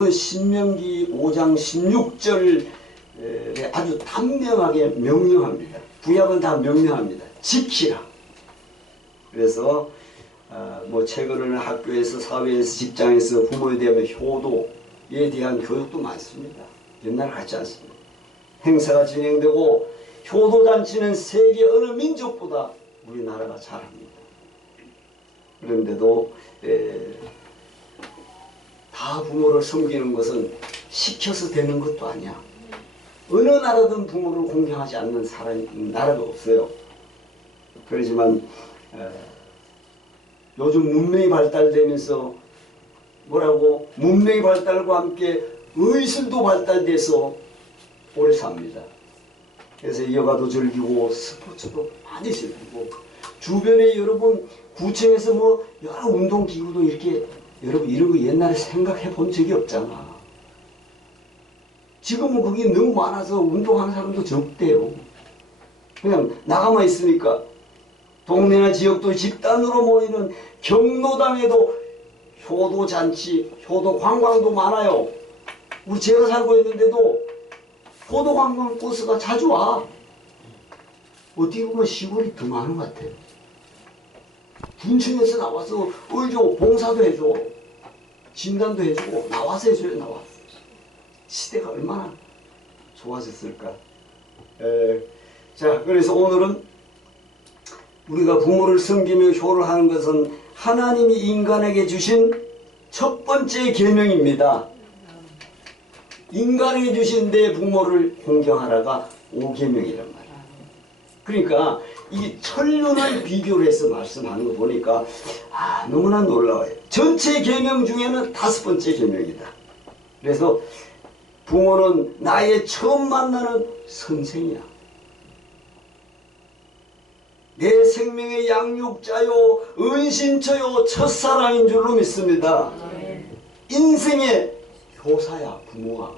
신명기 5장 16절에 아주 단명하게 명령합니다. 구약은 다 명령합니다. 지키라. 그래서 뭐 최근에는 학교에서, 사회에서, 직장에서 부모에 대한 효도에 대한 교육도 많습니다. 옛날 같지 않습니다. 행사가 진행되고 효도잔치는 세계 어느 민족보다 우리나라가 잘합니다. 그런데도 다 부모를 섬기는 것은 시켜서 되는 것도 아니야. 어느 나라든 부모를 공경하지 않는 나라가 없어요. 그렇지만 요즘 문명이 발달되면서 뭐라고? 문명의 발달과 함께 의술도 발달돼서 오래 삽니다. 그래서 여가도 즐기고 스포츠도 많이 즐기고, 주변에 여러분 구청에서 뭐 여러 운동기구도 이렇게, 여러분 이런 거 옛날에 생각해 본 적이 없잖아. 지금은 그게 너무 많아서 운동하는 사람도 적대요. 그냥 나가만 있으니까. 동네나 지역도 집단으로 모이는 경로당에도 효도잔치, 효도관광도 많아요. 우리 제가 살고 있는데도 효도관광 버스가 자주 와. 어떻게 보면 시골이 더 많은 것 같아요. 군청에서 나와서 봉사도 해줘. 진단도 해주고 나와서 해줘요. 나와서. 시대가 얼마나 좋아졌을까. 자, 그래서 오늘은 우리가 부모를 섬기며 효를 하는 것은 하나님이 인간에게 주신 첫 번째 계명입니다. 인간에게 주신 내 부모를 공경하라가 5계명이란 말이야. 그러니까 이 천륜을 비교를 해서 말씀하는 거 보니까 너무나 놀라워요. 전체 계명 중에는 5번째 계명이다. 그래서 부모는 나의 처음 만나는 선생이야. 내 생명의 양육자요, 은신처요, 첫사랑인 줄로 믿습니다. 인생의 교사야, 부모가.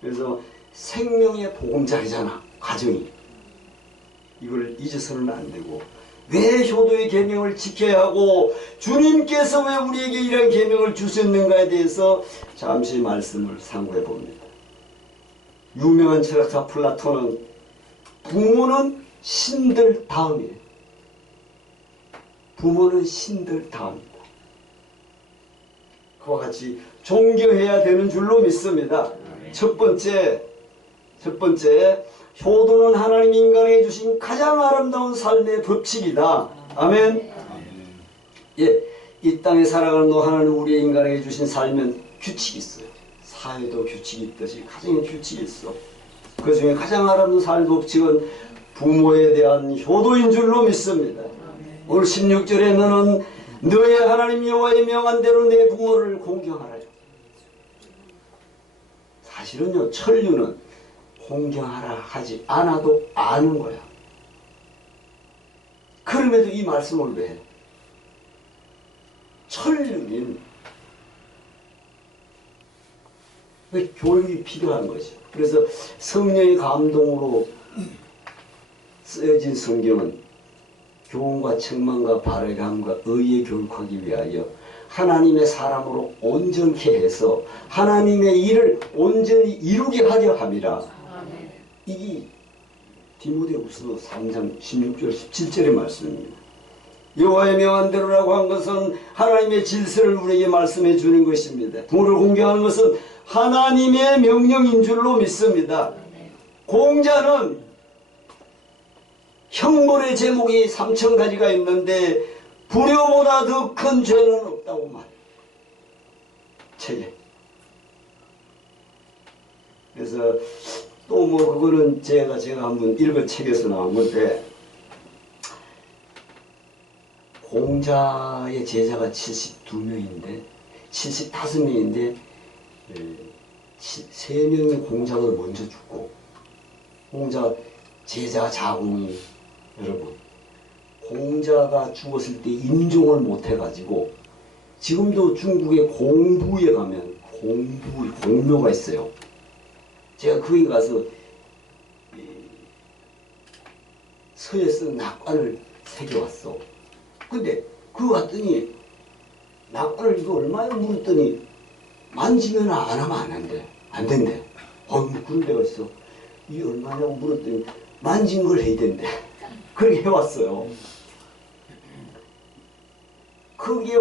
그래서 생명의 보금자리잖아, 가정이. 이걸 잊어서는 안 되고, 왜 효도의 계명을 지켜야 하고 주님께서 왜 우리에게 이런 계명을 주셨는가에 대해서 잠시 말씀을 상고해 봅니다. 유명한 철학자 플라톤은 부모는 신들 다음이에요. 부모는 신들 다음이다. 그와 같이 존경해야 되는 줄로 믿습니다. 첫 번째, 효도는 하나님 인간에게 주신 가장 아름다운 삶의 법칙이다. 아멘. 이 땅에 살아가는 동안 하나님 우리 인간에게 주신 삶은 규칙이 있어요. 사회도 규칙이 있듯이 가정에 규칙이 있어. 그 중에 가장 아름다운 삶의 법칙은 부모에 대한 효도인 줄로 믿습니다. 오늘 16절에 너는 너의 하나님 여호와의 명한 대로 내 부모를 공경하라. 사실은요, 천륜은 공경하라 하지 않아도 아는 거야. 그럼에도 이 말씀을 왜 해? 천륜인 교육이 필요한 거죠. 그래서 성령의 감동으로 쓰여진 성경은 교훈과 책망과 바르게함과 의에 교육하기 위하여 하나님의 사람으로 온전케 해서 하나님의 일을 온전히 이루게 하려 함이라. 이게 디모데후서 3장 16절 17절의 말씀입니다. 여호와의 명한 대로라고 한 것은 하나님의 질서를 우리에게 말씀해 주는 것입니다. 부모를 공경하는 것은 하나님의 명령인 줄로 믿습니다. 공자는 형벌의 제목이 3000가지가 있는데 불효보다 더 큰 죄는 없다고 말해요. 책에. 그래서 또 뭐 그거는 제가 한번 읽은 책에서 나온 건데, 공자의 제자가 72명인데 75명인데 3명이 공자를 먼저 죽고, 공자 제자 자궁이, 여러분 공자가 죽었을 때 임종을 못해가지고 지금도 중국의 공부에 가면 공묘가 있어요. 제가 거기 가서 서예 쓴 낙관을 새겨왔어. 근데 그거 갔더니 낙관을 이거 얼마에 물었더니 만지면 안 하면 안 한대. 안 된대. 뭐 그런 데가 있어. 이 얼마냐고 물었더니 만진 걸 해야 된대. 그렇게 해왔어요. 거기에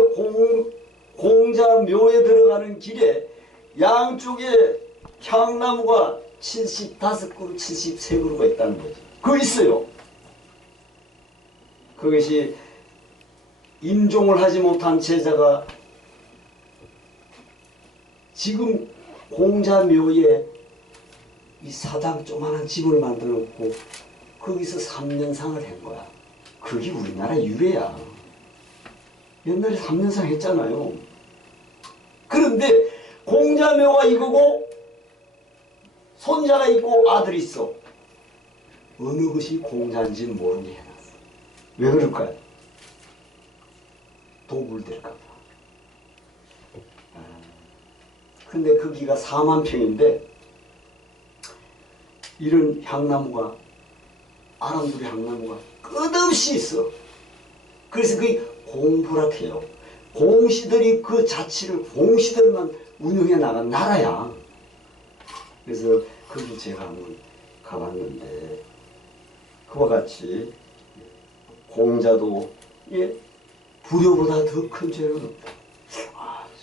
공자 묘에 들어가는 길에 양쪽에 향나무가 75그루, 73그루가 있다는 거지. 그거 있어요. 그것이 임종을 하지 못한 제자가 지금 공자묘에 이 사당 조그만한 집을 만들어 놓고 거기서 3년상을 한 거야. 그게 우리나라 유래야. 옛날에 3년상 했잖아요. 그런데 공자묘가 이거고 손자가 있고 아들이 있어. 어느 것이 공자인지는 모르게 해놨어. 왜 그럴까요? 도굴될까봐. 근데 거기가 4만 평인데 이런 향나무가 아람두리 향나무가 끝없이 있어. 그래서 그게 공부락해요. 공시들이 그 자치를 공시들만 운영해 나간 나라야. 그래서 거기 제가 한번 가봤는데 그와 같이 공자도 불효보다 더 큰 죄는 없다.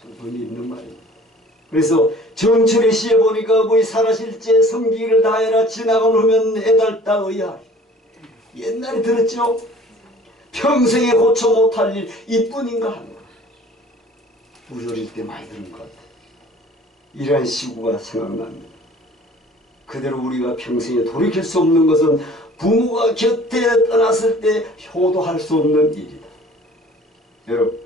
좀 의미 있는 말이에요. 그래서 정철의 시에 보니까 거의 살아실제 성기를 다해라 지나가면 애달다 의하리. 옛날에 들었죠? 평생에 고쳐 못할 일 이뿐인가 하는 거. 우리 어릴 때 많이 들은 것 같아요. 이러한 시구가 생각납니다. 그대로 우리가 평생에 돌이킬 수 없는 것은 부모가 곁에 떠났을 때 효도할 수 없는 일이다. 여러분,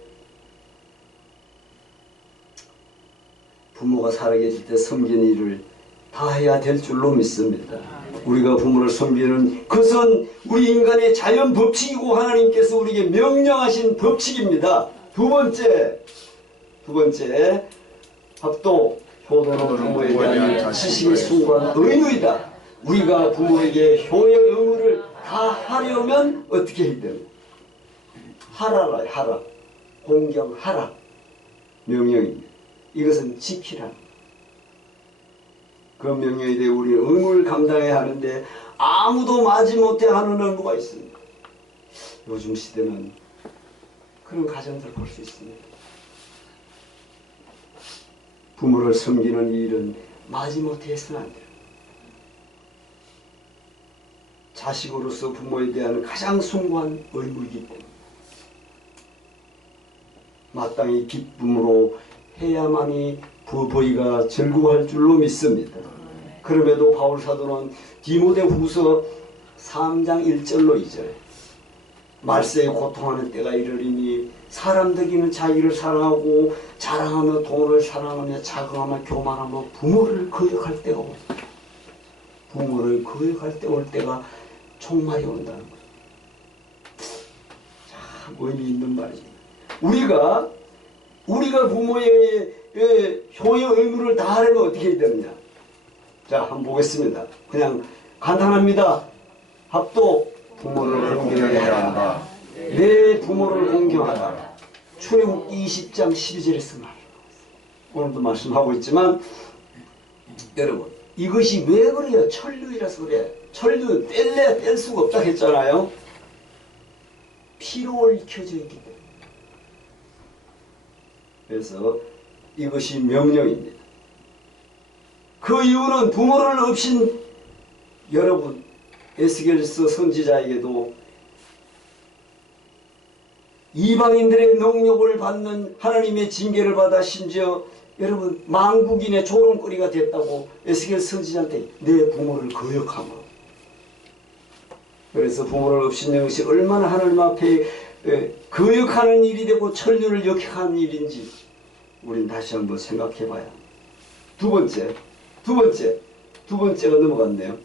부모가 살아계실 때 섬기는 일을 다 해야 될 줄로 믿습니다. 우리가 부모를 섬기는 그것은 우리 인간의 자연 법칙이고 하나님께서 우리에게 명령하신 법칙입니다. 두 번째, 합도, 효도는 부모에 대한 지식의 숭고한 의무이다. 우리가 부모에게 효의 의무를 다 하려면 어떻게 해야 됩니까? 하라라, 하라. 공경하라. 명령입니다. 이것은 지키라. 그 명령에 대해 우리는 의무를 감당해야 하는데 아무도 마지못해 하는 의무가 있습니다. 요즘 시대는 그런 가정들 볼 수 있습니다. 부모를 섬기는 일은 마지못해 해서는 안 돼요. 자식으로서 부모에 대한 가장 숭고한 의무이기 때문에 마땅히 기쁨으로 해야만이 부부가 즐거워할 줄로 믿습니다. 그럼에도 바울 사도는 디모데 후서 3장 1절로 2절 말세에 고통하는 때가 이르리니 사람들이는 자기를 사랑하고 자랑하며 돈을 사랑하며 자긍하며 교만하며 부모를 거역할 때가 올 부모를 거역할 때 올 때가 종말이 온다는 거예요. 참 의미 있는 말이죠. 우리가 부모의 효의 의무를 다하려면 어떻게 해야 되느냐. 자, 한번 보겠습니다. 그냥 간단합니다. 합도 부모를 공경해야 한다. 내 부모를 공경하라. 출애굽기 20장 12절에서 말해요. 오늘도 말씀하고 있지만 여러분 이것이 왜 그래요? 천류이라서 그래. 천류 뗄래야 뗄 수가 없다 했잖아요. 피로 얽혀져 있기 때문에. 그래서 이것이 명령입니다. 그 이유는 부모를 없인 여러분 에스겔서 선지자에게도 이방인들의 능력을 받는 하나님의 징계를 받아 심지어 여러분 망국인의 조롱거리가 됐다고 에스겔 선지자한테 내 부모를 거역하며 그래서 부모를 없인 것이 얼마나 하나님 앞에 거역하는 일이 되고 천류를 역행하는 일인지 우린 다시 한번 생각해 봐야. 두 번째가 넘어갔네요.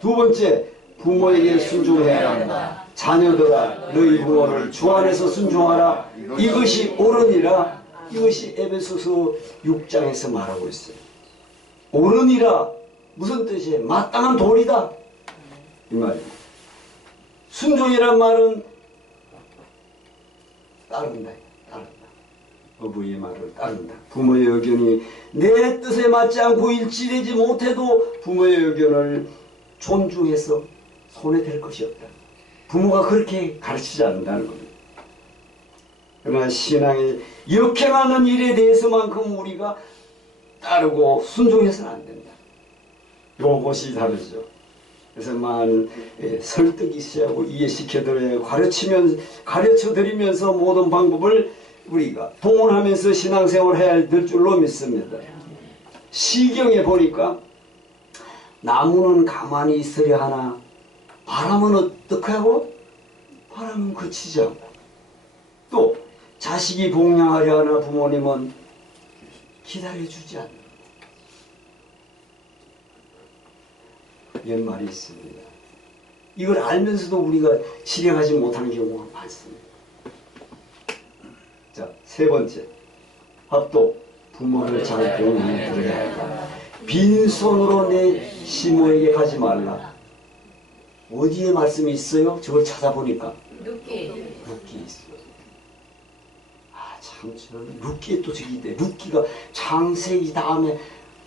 두 번째 부모에게 순종해야 한다. 자녀들아 너희 부모를 주 안에서 순종하라. 이것이 옳으니라. 이것이 에베소서 6장에서 말하고 있어요. 옳으니라 무슨 뜻이에요? 마땅한 도리다 이 말입니다. 순종이란 말은 따른다. 따른다. 어부의 말을 따른다. 부모의 의견이 내 뜻에 맞지 않고 일치되지 못해도 부모의 의견을 존중해서 손해될 것이 없다. 부모가 그렇게 가르치지 않는다는 겁니다. 그러나 신앙의 이렇게 많은 일에 대해서만큼 우리가 따르고 순종해서는 안 된다. 요것이 다르죠. 그래서 설득이 있어야 하고 이해시켜드려야 가르쳐드리면서 모든 방법을 우리가 동원하면서 신앙생활을 해야 될 줄로 믿습니다. 시경에 보니까 나무는 가만히 있으려 하나 바람은 어떻게 하고? 바람은 그치지 않고. 또 자식이 복양하려 하나 부모님은 기다려주지 않는다. 이런 말이 있습니다. 이걸 알면서도 우리가 실행하지 못하는 경우가 많습니다. 자, 세 번째, 합도 부모를 잘 배우는 들어야 한다. 빈손으로 내 시모에게 가지 말라. 어디에 말씀이 있어요? 저걸 찾아보니까 룻기 있어요. 참, 저는 룻기에 또 저기 있대. 룻기가 창세기 다음에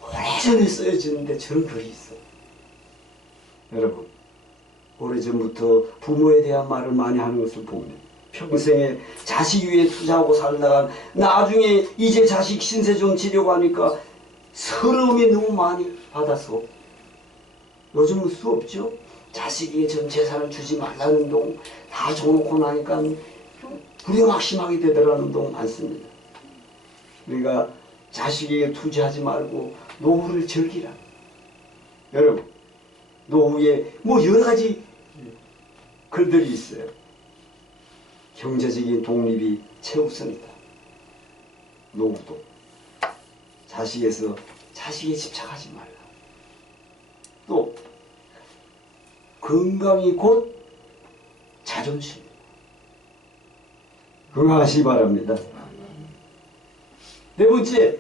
오래전에 쓰여지는데 저런 글이 있어. 여러분, 오래전부터 부모에 대한 말을 많이 하는 것을 보면 평생에 자식 위에 투자하고 살다가 나중에 이제 자식 신세 좀 지려고 하니까 서러움이 너무 많이 받아서 요즘은 수 없죠. 자식에게 전 재산을 주지 말라는 동 다 줘놓고 나니까 불행막심하게 되더라는 동 많습니다. 우리가 자식에게 투자하지 말고 노후를 즐기라. 여러분, 노후에 여러 가지 글들이 있어요. 경제적인 독립이 최우선이다. 노후도 자식에 집착하지 말라. 또 건강이 곧 자존심. 건강하시기 바랍니다. 네 번째,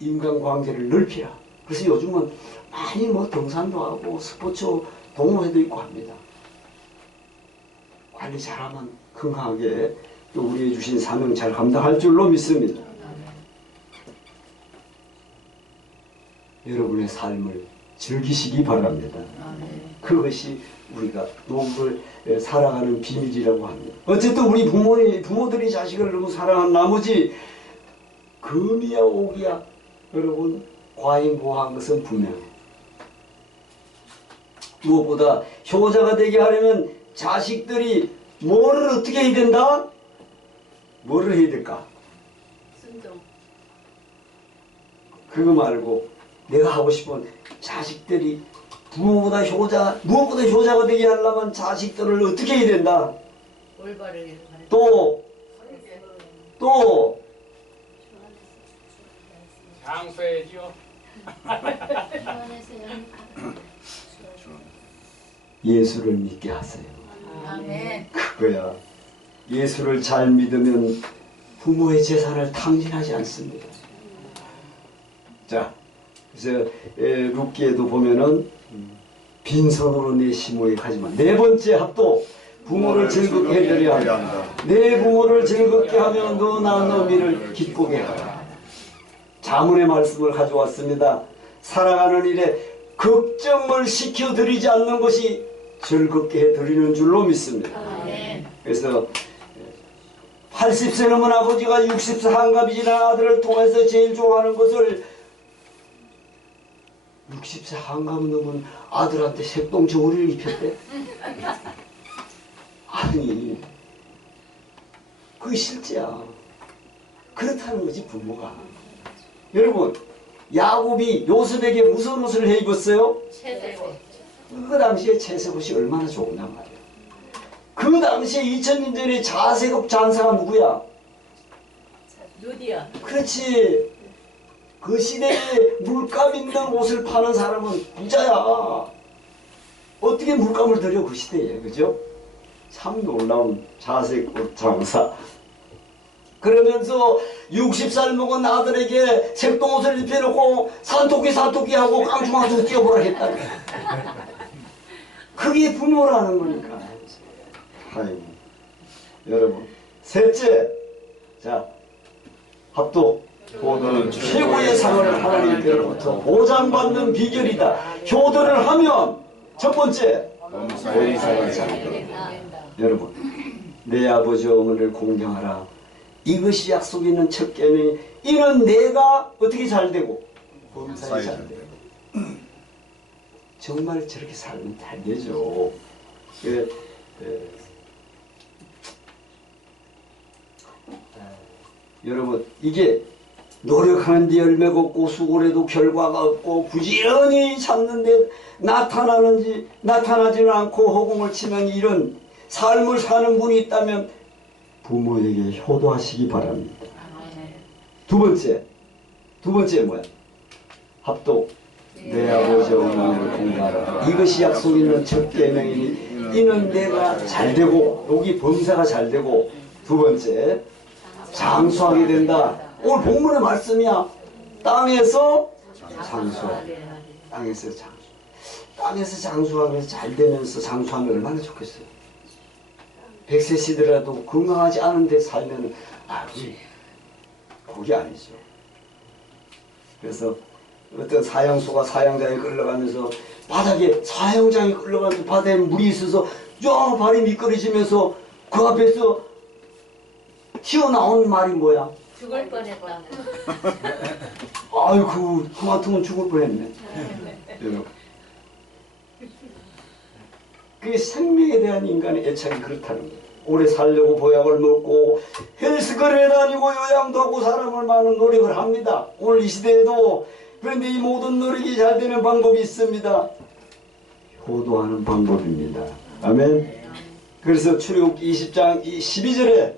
인간관계를 넓히라. 그래서 요즘은 많이 등산도 하고 스포츠 동호회도 있고 합니다. 관리 잘하면 건강하게 또 우리의 주신 사명 잘 감당할 줄로 믿습니다. 여러분의 삶을 즐기시기 바랍니다. 그것이 우리가 노후를 살아가는 비밀이라고 합니다. 어쨌든 우리 부모들이 자식을 너무 사랑한 나머지 금이야 옥이야 여러분 과잉보호한 것은 분명해요. 무엇보다 효자가 되게 하려면 자식들이 뭐를 어떻게 해야 된다? 뭐를 해야 될까? 순종. 그거 말고 내가 하고 싶은 자식들이 무엇보다 효자가 되게 하려면 자식들을 어떻게 해야 된다? 올바르게 또 장수해야죠. 예수를 믿게 하세요. 아멘. 그거야. 예수를 잘 믿으면 부모의 재산을 탕진하지 않습니다. 자, 그래서 룻기에도 보면은 빈손으로 내 시모에 가지마. 네 번째 합도 부모를 즐겁게 해드려야 한다. 내 부모를 즐겁게 하면 너 낳은 어미를 기쁘게 하라. 자문의 말씀을 가져왔습니다. 살아가는 일에 걱정을 시켜드리지 않는 것이 즐겁게 해드리는 줄로 믿습니다. 그래서 80세 넘은 아버지가 60세 한갑이 지난 아들을 통해서 제일 좋아하는 것을 60세 한갑 넘은 아들한테 색동저고리를 입혔대. 아니, 그게 실제야. 그렇다는 거지 부모가. 여러분, 야곱이 요셉에게 무슨 옷을 해 입었어요? 채색옷. 그 당시에 채색옷이 얼마나 좋은단 말이야. 그 당시에 2000년 전에 자세급 장사가 누구야? 누디야. 그렇지. 그 시대에 물감 있는 옷을 파는 사람은 부자야. 어떻게 물감을 들여 그 시대에, 그죠? 참 놀라운 자세꽃 장사. 그러면서 60살 먹은 아들에게 색동옷을 입혀놓고 산토끼 하고 깡충깡충 뛰어보라 했다. 그게 부모라는 거니까. 아이고. 여러분, 셋째, 자, 합독. 효도는 최고의 상을 하나님께로부터 보장받는 비결이다. 효도를 하면 첫 번째 범사에 잘된다. 여러분, 내 아버지 어머니를 공경하라. 이것이 약속 있는 첫 계명이. 이는 내가 어떻게 잘되고 범사에 잘되고. 정말 저렇게 살면 잘 되죠. 여러분, 이게 노력하는 데 열매가 없고 수고해도 결과가 없고 부지런히 찾는데 나타나지는 않고 허공을 치는 이런 삶을 사는 분이 있다면 부모에게 효도하시기 바랍니다. 두 번째 뭐야? 합독. 내 아버지 어머니를 공경하라. 이것이 약속 있는 첫 계명이니 이는 내가 잘되고, 여기 범사가 잘되고, 두 번째 장수하게 된다. 오늘 본문의 말씀이야. 땅에서 장수하게. 땅에서 장수. 땅에서 장수하면서 잘 되면서 장수하면 얼마나 좋겠어요. 100세 시대라도 건강하지 않은데 살면 복이 아니죠. 그래서 어떤 사형수가 사형장에 끌려가면서 바닥에 사형장에 끌려가면서 바다에 물이 있어서 쫙 발이 미끄러지면서 그 앞에서 튀어나온 말이 뭐야? 죽을 뻔했다. 아유, 그 같으면 죽을 뻔했네. 여러분, 그게 생명에 대한 인간의 애착이 그렇다는 거예요. 오래 살려고 보약을 먹고 헬스거리에 다니고 요양도 하고 사람을 많은 노력을 합니다. 오늘 이 시대에도. 그런데 이 모든 노력이 잘 되는 방법이 있습니다. 효도하는 방법입니다. 아멘. 그래서 출애굽기 20장 12절에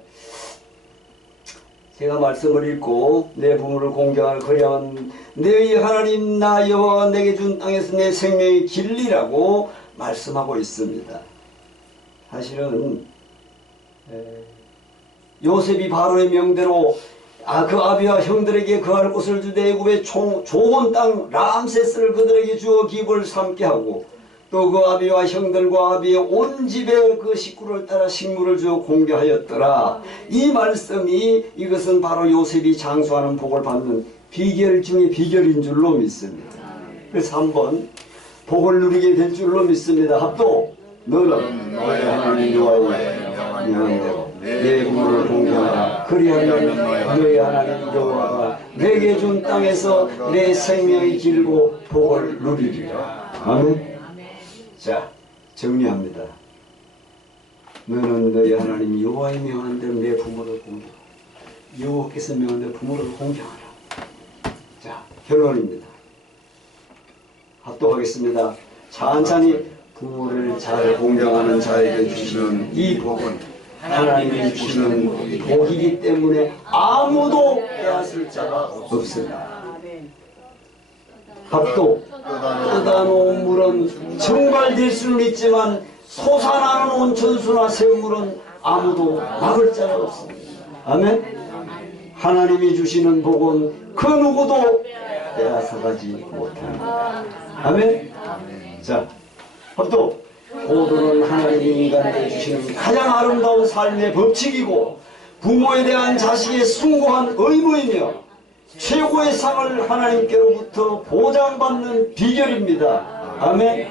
제가 말씀을 읽고 내 부모를 공경하는 그리하면 너희 하나님 나 여호와가 내게 준 땅에서 내 생명의 길리라고 말씀하고 있습니다. 사실은 요셉이 바로의 명대로 그 아비와 형들에게 거할 곳을 주되 애굽의 좋은 땅 람세스를 그들에게 주어 기업을 삼게 하고 또 그 아비와 형들과 아비의 온 집에 그 식구를 따라 식물을 주어 공개하였더라. 이 말씀이 이것은 바로 요셉이 장수하는 복을 받는 비결 중에 비결인 줄로 믿습니다. 그래서 한번 복을 누리게 될 줄로 믿습니다. 합독. 너는 너의 하나님 여호와의 명령대로 내 부모를 공경하라. 그리하면 너의 하나님 여호와가 내게 준 땅에서 내 생명이 길고 복을 누리리라. 아멘. 자, 정리합니다. 너는 너희 하나님 여호와의 명한 대로 내 부모를 공경하라. 여호와께서 명한 대로 부모를 공경하라. 자, 결론입니다. 합독하겠습니다. 찬찬히 부모를 잘 공경하는 자에게 주시는 이 복은 하나님이 주시는 복이기 때문에 아무도 빼앗을 자가 없습니다. 합독. 뜯어놓은 물은 증발될 수는 있지만 솟아나는 온천수나 샘물은 아무도 막을 자가 없습니다. 아멘. 하나님이 주시는 복은 그 누구도 빼앗아가지 못합니다. 아멘. 자, 합독. 효도는 하나님이 인간에게 주시는 가장 아름다운 삶의 법칙이고 부모에 대한 자식의 숭고한 의무이며 최고의 상을 하나님께로부터 보장받는 비결입니다. 아멘.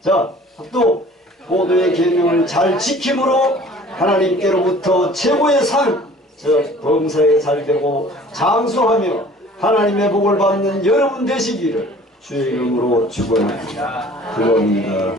자, 또 효도의 계명을 잘 지킴으로 하나님께로부터 최고의 상, 즉 범사에 잘되고 장수하며 하나님의 복을 받는 여러분 되시기를 주의 이름으로 축원합니다.